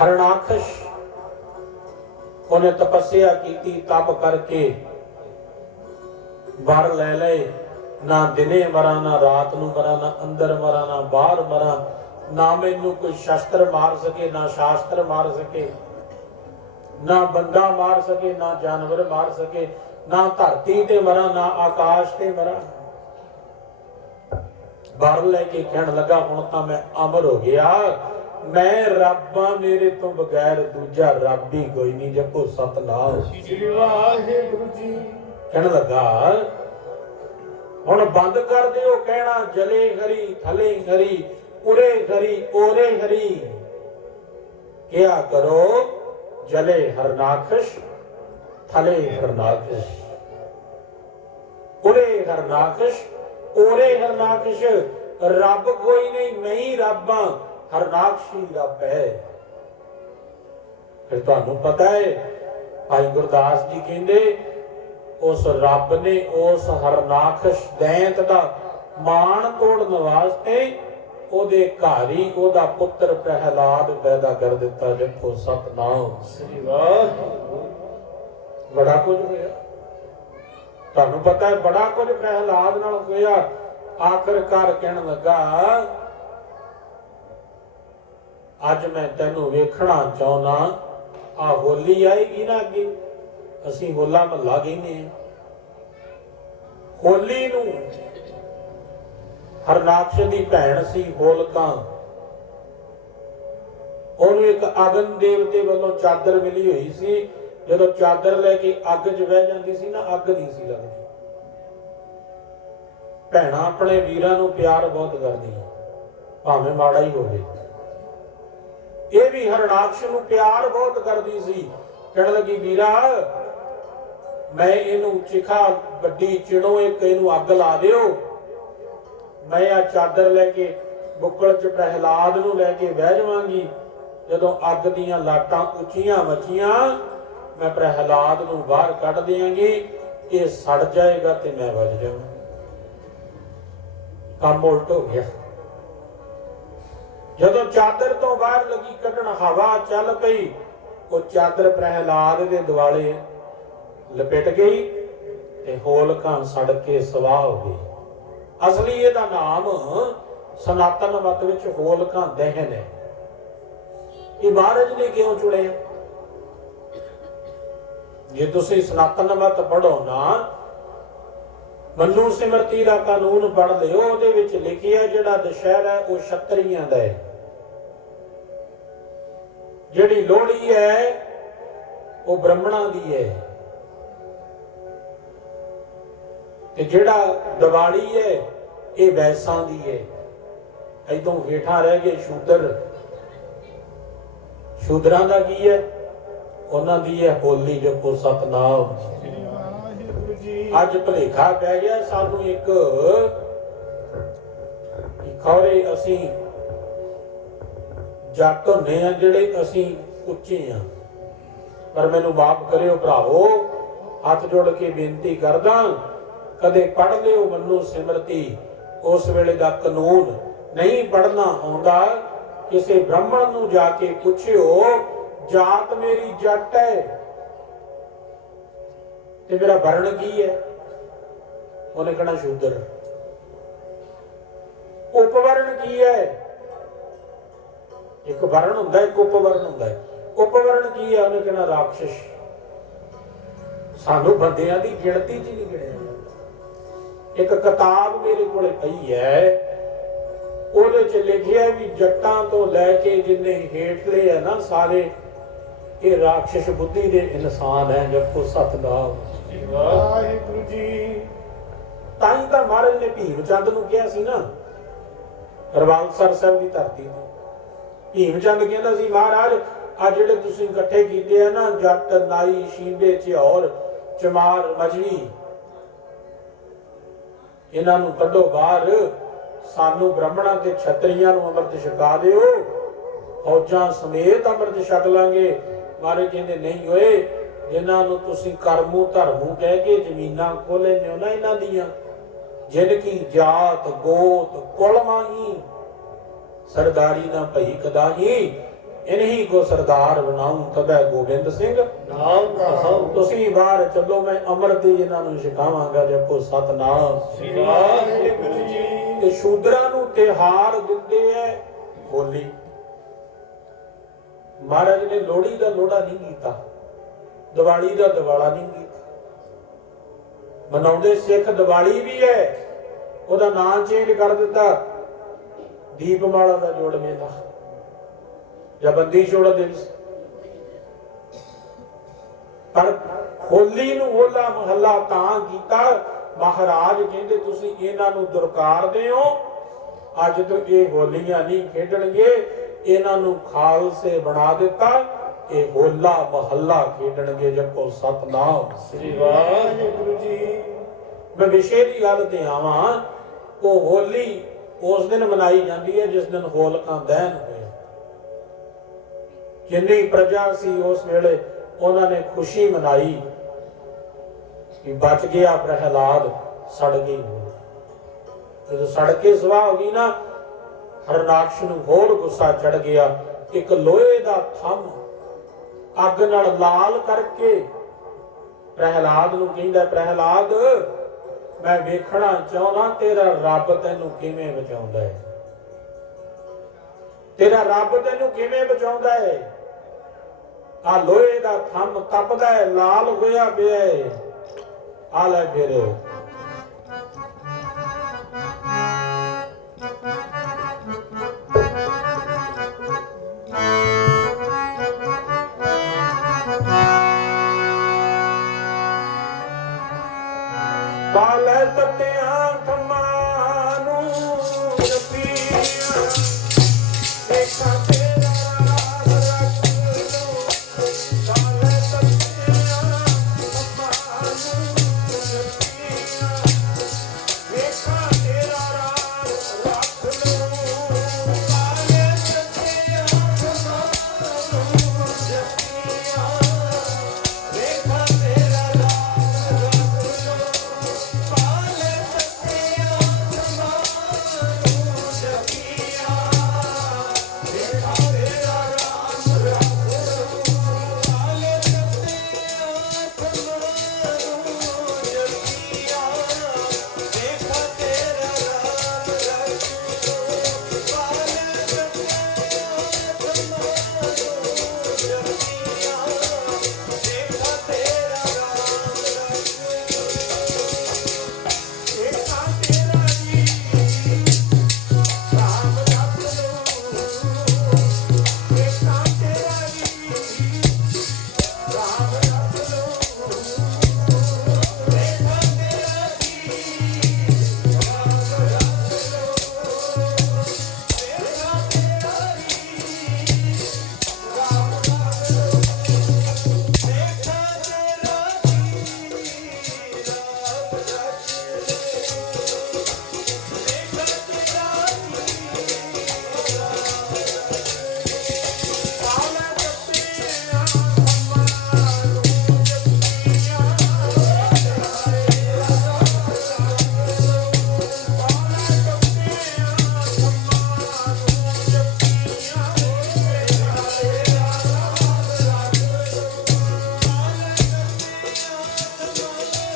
ਹਰਣਾਕਸ਼ ਉਹਨੇ ਤਪੱਸਿਆ ਕੀਤੀ, ਤਪ ਕਰਕੇ ਵਰ ਲੈ ਲਏ। ਨਾ ਦਿਨੇ ਮਰਾਂ ਨਾ ਰਾਤ ਨੂੰ ਮਰਾਂ ਨਾ ਅੰਦਰ ਮਰਾਂ ਨਾ ਬਾਹਰ ਮਰਾਂ ਨਾ ਮੈਨੂੰ ਕੋਈ ਸ਼ਸਤਰ ਮਾਰ ਸਕੇ, ਨਾ ਸ਼ਾਸਤਰ ਮਾਰ ਸਕੇ, ਨਾ ਬੰਦਾ ਮਾਰ ਸਕੇ, ਨਾ ਜਾਨਵਰ ਮਾਰ ਸਕੇ, ਨਾ ਧਰਤੀ ਤੇ ਮਰਾਂ ਨਾ ਆਕਾਸ਼ ਤੇ ਮਰਾਂ ਵਰ ਲੈ ਕੇ ਕਹਿਣ ਲੱਗਾ, ਹੁਣ ਤਾਂ ਮੈਂ ਅਮਰ ਹੋ ਗਿਆ। ਮੈਂ ਰੱਬਾਂ ਮੇਰੇ ਤੋਂ ਬਗੈਰ ਦੂਜਾ ਰੱਬ ਹੀ ਕੋਈ ਨਹੀਂ ਜਪੋ ਸਤਨਾਮ। ਸ੍ਰੀ ਵਾਹਿਗੁਰੂ ਜੀ। ਕਹਿਣ ਲੱਗਾ ਹੁਣ ਬੰਦ ਕਰ ਦਿਓ ਕਹਿਣਾ ਜਲੇ ਹਰੀ ਥਲੇ ਹਰੀ ਉਰੇ ਹਰੀ ਓਰੇ ਹਰੀ। ਕਿਆ ਕਰੋ? ਜਲੇ ਹਰਨਾਖਸ਼ ਥਲੇ ਹਰਨਾਖਸ਼ ਉਰੇ ਹਰਨਾਖਸ਼ ਓਰੇ ਹਰਨਾਖਸ਼ ਰੱਬ ਕੋਈ ਨਹੀਂ ਹੀ ਰੱਬ। ਹਾਂ ਹਰਨਾਖਸ਼ੀ ਰੱਬ ਹੈ। ਫਿਰ ਤੁਹਾਨੂੰ ਪਤਾ ਹੈ ਭਾਈ ਗੁਰਦਾਸ ਜੀ ਕਹਿੰਦੇ ਉਸ ਰੱਬ ਨੇ ਉਸ ਹਰਨਾਖਸ਼ ਦੈਂਤ ਦਾ ਮਾਣ ਤੋੜਨ ਵਾਸਤੇ ਉਹਦੇ ਘਰ ਹੀ ਉਹਦਾ ਪੁੱਤਰ ਪ੍ਰਹਿਲਾਦ ਪੈਦਾ ਕਰ ਦਿੱਤਾ। ਜਪੋ ਸਤਨਾਮ। ਸ੍ਰੀ ਵਾਹਿਗੁਰੂ। ਬੜਾ ਕੁਝ ਹੋਇਆ। ਤੁਹਾਨੂੰ ਪਤਾ ਹੈ ਬੜਾ ਕੁਝ ਪ੍ਰਹਿਲਾਦ ਨਾਲ ਹੋਇਆ। ਆਖਰਕਾਰ ਕਹਿਣ ਲੱਗਾ ਅੱਜ ਮੈਂ ਤੈਨੂੰ ਵੇਖਣਾ ਚਾਹੁੰਦਾ ਆ ਹੋਲੀ ਆਏਗੀ ਨਾ ਅੱਗੇ। ਅਸੀਂ ਹੋਲਾ ਮਹੱਲਾ ਕਹਿੰਦੇ ਹਾਂ। ਹੋਲੀ ਨੂੰ ਹਰਨਾਕਸ਼ ਦੀ ਭੈਣ ਸੀ ਹੋਲਕਾ। ਉਹਨੂੰ ਇੱਕ ਅਗਨ ਦੇਵਤੇ ਵੱਲੋਂ ਚਾਦਰ ਮਿਲੀ ਹੋਈ ਸੀ। ਜਦੋਂ ਚਾਦਰ ਲੈ ਕੇ ਅੱਗ 'ਚ ਬਹਿ ਜਾਂਦੀ ਸੀ ਨਾ, ਅੱਗ ਨਹੀਂ ਸੀ ਲੱਗਦੀ। ਭੈਣਾਂ ਆਪਣੇ ਵੀਰਾਂ ਨੂੰ ਪਿਆਰ ਬਹੁਤ ਕਰਦੀਆਂ। ਭਾਵੇਂ ਮਾੜਾ ਹੀ ਹੋਵੇ। ਇਹ ਵੀ ਹਰਨਾਕਸ਼ ਨੂੰ ਪਿਆਰ ਬਹੁਤ ਕਰਦੀ ਸੀ। ਕਹਿਣ ਲੱਗੀ, ਵੀਰਾ, ਮੈਂ ਇਹਨੂੰ ਚਿਖਾ ਵੱਡੀ ਚਿੜੋ ਇੱਕ ਇਹਨੂੰ ਅੱਗ ਲਾ ਦਿਓ। ਮੈਂ ਆ ਚਾਦਰ ਲੈ ਕੇ ਬੁੱਕਲ ਚ ਪ੍ਰਹਿਲਾਦ ਨੂੰ ਲੈ ਕੇ ਬਹਿ ਜਾਵਾਂਗੀ। ਜਦੋਂ ਅੱਗ ਦੀਆਂ ਲਾਟਾਂ ਉੱਚੀਆਂ ਮੱਚੀਆਂ ਮੈਂ ਪ੍ਰਹਿਲਾਦ ਨੂੰ ਬਾਹਰ ਕੱਢ ਦਿਆਂਗੀ। ਇਹ ਸੜ ਜਾਏਗਾ ਤੇ ਮੈਂ ਬਚ ਜਾਵਾਂ। ਕੰਮ ਉਲਟ ਹੋ ਗਿਆ। ਜਦੋਂ ਚਾਦਰ ਤੋਂ ਬਾਹਰ ਲੱਗੀ ਕੱਢਣ ਹਵਾ ਚੱਲ ਪਈ, ਉਹ ਚਾਦਰ ਪ੍ਰਹਿਲਾਦ ਦੇ ਦੁਆਲੇ ਲਪਟ ਗਈ ਤੇ ਹੋਲਕਾਂ ਸੜ ਕੇ ਸਵਾਹ ਹੋ ਗਈ। ਅਸਲੀ ਇਹਦਾ ਨਾਮ ਸਨਾਤਨ ਮਤ ਵਿੱਚ ਹੋਲਕਾਂ ਦਹਨ ਹੈ। ਇਹ ਮਹਾਰਾਜ ਨੇ ਕਿਉਂ ਚੁਣਿਆ? ਜੇ ਤੁਸੀਂ ਸਨਾਤਨ ਮਤ ਪੜੋ ਨਾ ਮਨੂ ਸਿਮਰਤੀ ਦਾ ਕਾਨੂੰਨ ਪੜ ਲਿਓ, ਉਹਦੇ ਵਿੱਚ ਲਿਖਿਆ ਜਿਹੜਾ ਦੁਸ਼ਹਿਰਾ ਉਹ ਛਤਰੀਆਂ ਦਾ ਹੈ। ਜਿਹੜੀ ਲੋਹੜੀ ਹੈ, ਉਹ ਬ੍ਰਾਹਮਣਾਂ ਦੀ ਹੈ। ਤੇ ਜਿਹੜਾ ਦੀਵਾਲੀ ਹੈ, ਇਹ ਵੈਸਾਂ ਦੀ ਹੈ। ਇਦੋਂ ਹੇਠਾਂ ਰਹਿ ਗਏ ਸ਼ੂਦਰ। ਸ਼ੂਦਰਾਂ ਦਾ ਕੀ ਹੈ? ਉਹਨਾਂ ਦੀ ਹੈ ਹੋਲੀ ਜਪੋ ਸਤਨਾਮ। ਅੱਜ ਭਲੇਖਾ ਪੈ ਗਿਆ, ਸਾਨੂੰ ਇੱਕ ਖੌਰੇ ਅਸੀਂ ਜੱਟ ਹੁੰਦੇ ਆ ਜਿਹੜੇ ਅਸੀਂ ਉੱਚੇ ਆ ਪਰ ਮੈਨੂੰ ਮਾਫ ਕਰਿਓ ਭਰਾਵੋ, ਹੱਥ ਜੋੜ ਕੇ ਬੇਨਤੀ ਕਰਦਾ, ਕਦੇ ਪੜ ਲਿਓ ਮੰਨੂ ਸਿਮਰਤੀ, ਉਸ ਵੇਲੇ ਦਾ ਕਾਨੂੰਨ ਨਹੀਂ ਪੜਨਾ ਆਉਂਦਾ। ਕਿਸੇ ਬ੍ਰਾਹਮਣ ਨੂੰ ਜਾ ਕੇ ਪੁੱਛਿਓ, ਜਾਤ ਮੇਰੀ ਜੱਟ ਹੈ ਤੇ ਮੇਰਾ ਵਰਣ ਕੀ ਹੈ? ਉਹਨੇ ਕਹਣਾ ਸ਼ੂਦਰ ਉਪਵਰਣ ਕੀ ਹੈ? ਇੱਕ ਵਰਣ ਹੁੰਦਾ, ਇੱਕ ਉਪਵਰਣ ਹੁੰਦਾ ਹੈ। ਉਪਵਰਣ ਕੀ ਹੈ? ਉਹਨੇ ਕਹਣਾ ਰਾਖਸ਼? ਸਾਨੂੰ ਬੰਦਿਆਂ ਦੀ ਗਿਣਤੀ 'ਚ ਨਹੀਂ ਗਿਣਿਆ ਜਾਂਦਾ। ਇੱਕ ਕਿਤਾਬ ਮੇਰੇ ਕੋਲੇ ਪਈ ਹੈ। ਉਹਦੇ 'ਚ ਲਿਖਿਆ ਵੀ ਜੱਟਾਂ ਤੋਂ ਲੈ ਕੇ ਜਿੰਨੇ ਹੇਠਲੇ ਆ ਨਾ ਸਾਰੇ, ਇਹ ਰਾਖਸ਼ ਬੁੱਧੀ ਦੇ ਇਨਸਾਨ ਹੈ ਜਪੋ ਸਤਨਾਮ ਵਾਹਿਗੁਰੂ ਜੀ। ਤਾਂ ਹੀ ਤਾਂ ਮਹਾਰਾਜ ਨੇ ਭੀਮ ਚੰਦ ਨੂੰ ਕਿਹਾ ਸੀ ਨਾ ਰਵਾਲਸਰ ਸਾਹਿਬ ਦੀ ਧਰਤੀ ਤੇ। ਭੀਮ ਚੰਦ ਕਹਿੰਦਾ ਸੀ, ਮਹਾਰਾਜ ਆ ਜਿਹੜੇ ਤੁਸੀਂ ਇਕੱਠੇ ਕੀਤੇ ਆ ਨਾ, ਜੱਟ ਨਾਈ ਸ਼ੀਂਬੇ ਝੌਰ ਚਮਾਰ ਮਜਵੀ ਇਹਨਾਂ ਨੂੰ ਕੱਢੋ ਬਾਹਰ। ਸਾਨੂੰ ਬ੍ਰਾਹਮਣਾਂ ਤੇ ਛਤਰੀਆਂ ਨੂੰ ਅੰਮ੍ਰਿਤ ਛਕਾ ਦਿਓ। ਫੌਜਾਂ ਸਮੇਤ ਅੰਮ੍ਰਿਤ ਛਕ ਲਾਂਗੇ। ਮਾਰੇ ਕਹਿੰਦੇ, ਨਹੀਂ ਓਏ ਇਹਨਾਂ ਨੂੰ ਤੁਸੀਂ ਕਰਮੂ ਧਰਮੂ ਕਹਿ ਕੇ ਜ਼ਮੀਨਾਂ ਖੋਲੇ ਨੇ ਨਾ ਇਹਨਾਂ ਦੀਆਂ। ਜਿਨ ਕੀ ਜਾਤ ਗੋਤ ਕੁਲ ਮਾਹੀ। ਸਰਦਾਰੀ ਨਾ ਭਈ ਕਦਾਹੀ। ਇਨਹੀ ਕੋ ਸਰਦਾਰ ਬਣਾਉਂ ਤਬੈ ਗੋਬਿੰਦ ਸਿੰਘ। ਨਾਮ ਕਹਾਉ ਤੁਸੀਂ ਬਾਹਰ ਚੱਲੋ ਮੈਂ ਅੰਮ੍ਰਿਤ ਇਹਨਾਂ ਨੂੰ ਛਕਾਵਾਂਗਾ ਜਪੋ ਸਤਨਾਮ। ਸ੍ਰੀ ਵਾਹਿਗੁਰੂ ਜੀ। ਤੇ ਸ਼ੂਦਰਾਂ ਨੂੰ ਤਿਹਾਰ ਦਿੰਦੇ ਐ ਹੋਲੀ। ਮਹਾਰਾਜ ਨੇ ਲੋਹੜੀ ਦਾ ਲੋੜਾ ਨਹੀਂ ਕੀਤਾ। ਦੀਵਾਲੀ ਦਾ ਦਿਵਾਲਾ ਨਹੀਂ ਕੀਤਾ। ਮਨਾਉਂਦੇ ਸਿੱਖ ਦੀਵਾਲੀ ਵੀ ਹੈ, ਉਹਦਾ ਨਾਮ ਚੇਂਜ ਕਰ ਦਿੱਤਾ। ਦੀਪਮਾਲਾ ਦਾ ਜੋੜ ਮੇਲਾ ਜਾਂ ਬੰਦੀ ਛੋੜ ਦਿਵਸ ਪਰ ਹੋਲੀ ਨੂੰ ਹੋਲਾ ਮਹੱਲਾ ਤਾਂ ਕੀਤਾ, ਮਹਾਰਾਜ ਕਹਿੰਦੇ ਤੁਸੀਂ ਇਹਨਾਂ ਨੂੰ ਦੁਰਕਾਰਦੇ ਹੋ ਅੱਜ ਤੋਂ ਇਹ ਹੋਲੀਆਂ ਨਹੀਂ ਖੇਡਣਗੇ, ਇਹਨਾਂ ਨੂੰ ਖਾਲਸੇ ਬਣਾ ਦਿੱਤਾ। ਇਹ ਹੋਲਾ ਮਹੱਲਾ ਖੇਡਣਗੇ ਜਪੋ ਸਤਨਾਮ ਸ੍ਰੀ ਵਾਹਿਗੁਰੂ ਜੀ। ਮੈਂ ਵਿਸ਼ੇ ਦੀ ਗੱਲ ਤੇ ਆਵਾਂ ਉਹ ਹੋਲੀ ਉਸ ਦਿਨ ਮਨਾਈ ਜਾਂਦੀ ਹੈ ਜਿਸ ਦਿਨ ਹੋਲਕਾ ਦਹਨ ਹੋਇਆ ਜਿੰਨੀ ਪ੍ਰਜਾ ਸੀ ਉਸ ਵੇਲੇ ਉਹਨਾਂ ਨੇ ਖੁਸ਼ੀ ਮਨਾਈ ਕਿ ਬਚ ਗਿਆ ਪ੍ਰਹਿਲਾਦ ਸੜ ਗਈ। ਜਦੋਂ ਸੜ ਕੇ ਸਵਾਹ ਹੋ ਗਈ ਨਾ ਹਰਨਾਕਸ਼ ਨੂੰ ਹੋਰ ਗੁੱਸਾ ਚੜ ਗਿਆ। ਇੱਕ ਲੋਹੇ ਦਾ ਥੰਮ ਅੱਗ ਨਾਲ ਲਾਲ ਕਰਕੇ ਪ੍ਰਹਿਲਾਦ ਨੂੰ ਕਹਿੰਦਾ, ਪ੍ਰਹਿਲਾਦ, ਮੈਂ ਵੇਖਣਾ ਚਾਹੁੰਦਾ ਤੇਰਾ ਰੱਬ ਤੈਨੂੰ ਕਿਵੇਂ ਬਚਾਉਂਦਾ ਹੈ ਤੇਰਾ ਰੱਬ ਤੈਨੂੰ ਕਿਵੇਂ ਬਚਾਉਂਦਾ ਹੈ ਆ ਲੋਹੇ ਦਾ ਥੰਮ ਤਪਦਾ ਹੈ ਲਾਲ ਹੋਇਆ ਪਿਆ ਹੈ ਆ ਲੈ ਫਿਰ। ਦੇਖਾਂ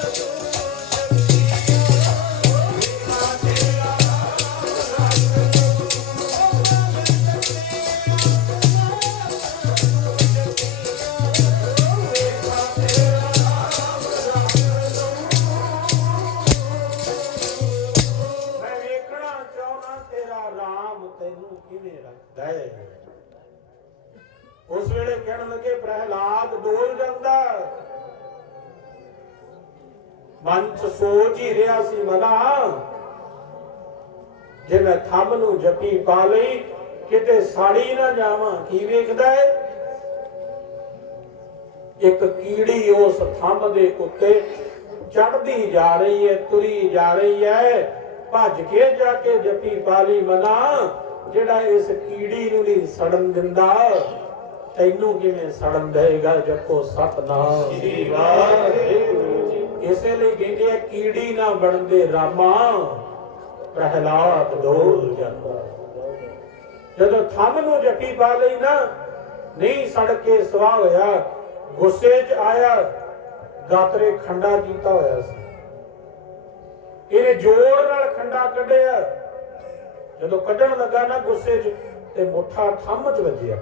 ਮੈਂ ਮਨ ਚ ਸੋਚ ਹੀ ਰਿਹਾ ਸੀ ਮਨਾ। ਜੇ ਮੈਂ ਥੰਮ ਨੂੰ ਜਪੀ ਪਾ ਲਈ, ਕਿਤੇ ਸਾੜੀ ਨਾ ਜਾਵਾਂ, ਕੀ ਵੇਖਦਾ ਹੈ ਇੱਕ ਕੀੜੀ ਉਸ ਥੰਮ ਦੇ ਉੱਤੇ ਚੜਦੀ ਜਾ ਰਹੀ ਹੈ ਤੁਰੀ ਜਾ ਰਹੀ ਹੈ ਭੱਜ ਕੇ ਜਾ ਕੇ ਜਪੀ ਲਈ ਮਨਾ, ਜਿਹੜਾ ਇਸ ਕੀੜੀ ਨੂੰ ਨਹੀਂ ਸੜਨ ਦਿੰਦਾ। ਤੈਨੂੰ ਕਿਵੇਂ ਸੜਨ ਦੇਗਾ ਜਪੋ ਸਤਨਾਮ। ਸ੍ਰੀ ਵਾਹਿਗੁਰੂ। ਇਸੇ ਲਈ ਕਹਿੰਦੇ ਆ, ਕੀੜੀ ਨਾ ਬਣਦੇ ਰਾਮਾ, ਪ੍ਰਹਿਲਾਦ ਡੋਲ ਜਾਂਦਾ ਜਦੋਂ ਥੰਮ ਨੂੰ ਜੱਟੀ ਪਾ ਲਈ ਨਾ, ਨਹੀਂ ਸੜ ਕੇ ਸਵਾਹ ਹੋਇਆ, ਗੁੱਸੇ 'ਚ ਆਇਆ ਗਾਤਰੇ ਖੰਡਾ ਕੀਤਾ ਹੋਇਆ ਸੀ। ਇਹਨੇ ਜ਼ੋਰ ਨਾਲ ਖੰਡਾ ਕੱਢਿਆ। ਜਦੋਂ ਕੱਢਣ ਲੱਗਾ ਨਾ ਗੁੱਸੇ 'ਚ, ਤੇ ਮੁੱਠਾ ਥੰਮ 'ਚ ਵੱਜਿਆ।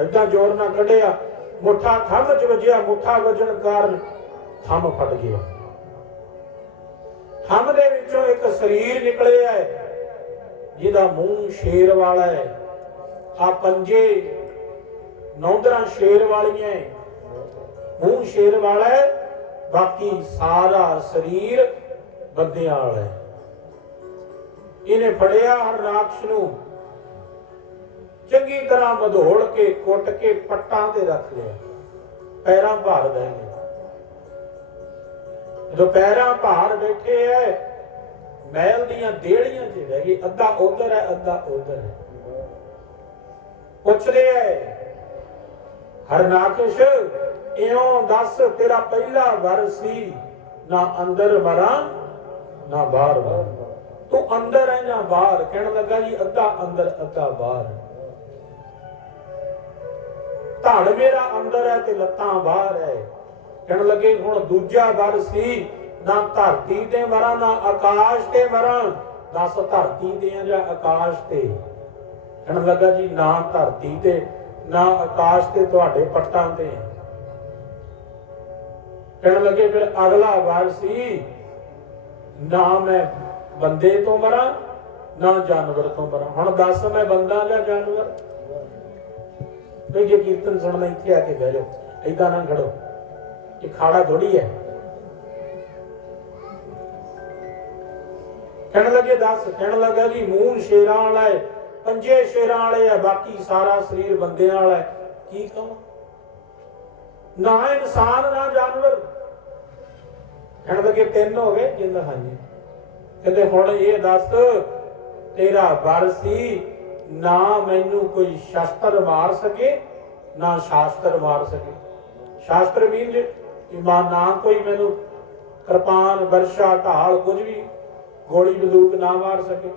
ਏਦਾਂ ਜ਼ੋਰ ਨਾਲ ਕੱਢਿਆ, ਮੁੱਠਾ ਥੰਮ 'ਚ ਵੱਜਿਆ, ਮੁੱਠਾ ਵੱਜਣ ਕਾਰਨ ਥੰਮ ਫਟ ਗਿਆ ਥੰਮ ਦੇ ਵਿੱਚੋਂ ਇੱਕ ਸਰੀਰ ਨਿਕਲਿਆ ਹੈ ਜਿਹਦਾ ਮੂੰਹ ਸ਼ੇਰ ਵਾਲਾ ਹੈ। ਆ ਪੰਜੇ ਨੌਂਦਰਾਂ ਸ਼ੇਰ ਵਾਲੀਆਂ ਮੂੰਹ ਸ਼ੇਰ ਵਾਲਾ ਹੈ, ਬਾਕੀ ਸਾਰਾ ਸਰੀਰ ਬੰਦਿਆਂ ਵਾਲਾ ਹੈ। ਇਹਨੇ ਫੜਿਆ ਹਰਨਾਕਸ਼ ਨੂੰ। ਚੰਗੀ ਤਰ੍ਹਾਂ ਮਧੋੜ ਕੇ, ਕੁੱਟ ਕੇ, ਪੱਟਾਂ ਤੇ ਰੱਖ ਲਿਆ। ਪੈਰਾਂ ਭਾਰ ਬਹਿ ਗਏ ਭਾਰ ਬੈਠੇ ਐ, ਮਹਿਲ ਦੀਆਂ ਦੇੜੀਆਂ 'ਚ ਰਹਿ ਗਈ, ਅੱਧਾ ਉਧਰ ਹੈ ਅੱਧਾ ਉਧਰ ਹੈ ਪੁੱਛ ਰਿਹਾ ਹਰਨਾਕਸ਼, ਇਉਂ ਦੱਸ ਤੇਰਾ ਪਹਿਲਾ ਵਰ ਸੀ, ਨਾ ਅੰਦਰ ਮਰਾਂ ਨਾ ਬਾਹਰ ਮਰਾਂ ਤੂੰ ਅੰਦਰ ਹੈ ਜਾਂ ਬਾਹਰ? ਕਹਿਣ ਲੱਗਾ ਜੀ, ਅੱਧਾ ਅੰਦਰ, ਅੱਧਾ ਬਾਹਰ। ਧੜ ਮੇਰਾ ਅੰਦਰ ਹੈ ਤੇ ਲੱਤਾਂ ਬਾਹਰ ਹੈ ਕਹਿਣ ਲੱਗੇ, ਹੁਣ ਦੂਜਾ ਗੱਲ ਸੀ, ਨਾ ਧਰਤੀ ਤੇ ਮਰਾਂ ਨਾ ਆਕਾਸ਼ ਤੇ ਮਰਾਂ ਦੱਸ ਧਰਤੀ ਤੇ ਆ ਜਾਂ ਆਕਾਸ਼ ਤੇ? ਕਹਿਣ ਲੱਗਾ ਜੀ, ਨਾ ਧਰਤੀ ਤੇ, ਨਾ ਆਕਾਸ਼ ਤੇ ਤੁਹਾਡੇ ਪੱਟਾਂ ਤੇ ਕਹਿਣ ਲੱਗੇ, ਫਿਰ ਅਗਲਾ ਵਾਰ ਸੀ, ਨਾ ਮੈਂ ਬੰਦੇ ਤੋਂ ਮਰਾਂ ਨਾ ਜਾਨਵਰ ਤੋਂ ਮਰਾਂ ਹੁਣ ਦੱਸ ਮੈਂ ਬੰਦਾ ਜਾਂ ਜਾਨਵਰ? ਤੇ ਜੇ ਕੀਰਤਨ ਸੁਣਨਾ ਇੱਥੇ ਆ ਕੇ ਬਹਿ ਜਾਓ, ਏਦਾਂ ਨਾ ਖੜੋ। ਇਹ ਖਾੜਾ ਥੋੜੀ ਹੈ। ਕਹਿਣ ਲੱਗੇ, ਦੱਸ। ਕਹਿਣ ਲੱਗਾ ਜੀ ਮੂੰਹ ਸ਼ੇਰਾਂ ਵਾਲਾ ਹੈ, ਪੰਜੇ ਸ਼ੇਰਾਂ ਵਾਲੇ ਆ, ਬਾਕੀ ਸਾਰਾ ਸਰੀਰ ਬੰਦਿਆਂ ਵਾਲਾ ਹੈ। ਕੀ ਕਹਾਂ? ਨਾ ਇਨਸਾਨ, ਨਾ ਜਾਨਵਰ। ਕਹਿਣ ਲੱਗੇ, ਤਿੰਨ ਹੋ ਗਏ? ਜਿੰਦਾ ਹਾਂਜੀ। ਕਹਿੰਦੇ, ਹੁਣ ਇਹ ਦੱਸ, ਤੇਰਾ ਵਰ ਸੀ, ਨਾ ਮੈਨੂੰ ਕੋਈ ਸ਼ਸਤਰ ਮਾਰ ਸਕੇ, ਨਾ ਸ਼ਾਸਤਰ ਮਾਰ ਸਕੇ। ਸ਼ਾਸਤਰ ਮੀਨ ਇਮਾਨ ਨਾ ਕੋਈ ਮੈਨੂੰ ਕਿਰਪਾਨ, ਵਰਸ਼ਾ, ਢਾਲ, ਕੁਝ ਵੀ ਗੋਲੀ ਬੰਦੂਕ ਨਾ ਮਾਰ ਸਕੇ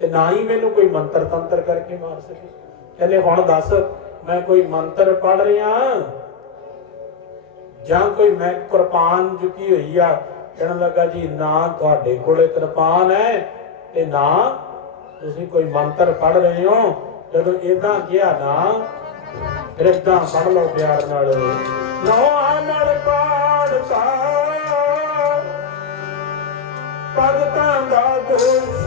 ਤੇ ਨਾ ਹੀ ਮੈਨੂੰ ਕੋਈ ਮੰਤਰ ਤੰਤਰ ਕਰਕੇ ਮਾਰ ਸਕੇ। ਕਹਿੰਦੇ, ਹੁਣ ਦੱਸ, ਮੈਂ ਕੋਈ ਮੰਤਰ ਪੜ ਰਿਹਾ ਜਾਂ ਕੋਈ ਮੈਂ ਕਿਰਪਾਨ ਚੁੱਕੀ ਹੋਈ ਆ? ਕਹਿਣ ਲੱਗਾ, ਜੀ, ਨਾ ਤੁਹਾਡੇ ਕੋਲੇ ਕਿਰਪਾਨ ਹੈ ਤੇ ਨਾ ਤੁਸੀਂ ਕੋਈ ਮੰਤਰ ਪੜ ਰਹੇ ਹੋ। ਜਦੋਂ ਇਦਾਂ ਕਿਹਾ ਨਾ, ਫਿਰ ਇਦਾਂ ਪੜ ਲਓ ਪਿਆਰ ਨਾਲ। ਨੌ ਭਗਤਾਂ ਦਾ ਦੋਸ਼ੀ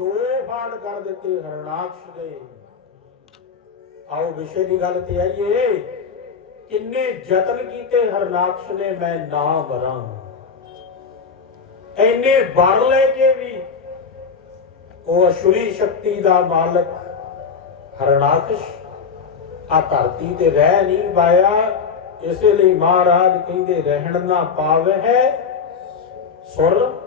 ਦੋ ਫਾੜ ਕਰ ਦਿੱਤੇ ਹਰਨਾਕਸ਼ ਦੇ। ਆਓ ਵਿਸ਼ੇ ਦੀ ਗੱਲ ਤੇ ਆਈਏ। ਕਿੰਨੇ ਯਤਨ ਕੀਤੇ ਹਰਨਾਕਸ਼ ਨੇ, ਮੈਂ ਨਾ ਮਰਾਂ ਐਨੇ ਵਰ ਲੈ ਕੇ ਵੀ ਉਹ ਅਸ਼ੁਰੀ ਸ਼ਕਤੀ ਦਾ ਮਾਲਕ ਹਰਨਾਕਸ਼ ਆ ਧਰਤੀ ਤੇ ਰਹਿ ਨਹੀਂ ਪਾਇਆ। ਇਸੇ ਲਈ ਮਹਾਰਾਜ ਕਹਿੰਦੇ ਰਹਿਣ ਨਾ ਪਾਵੇ ਹੈ ਸੁਰ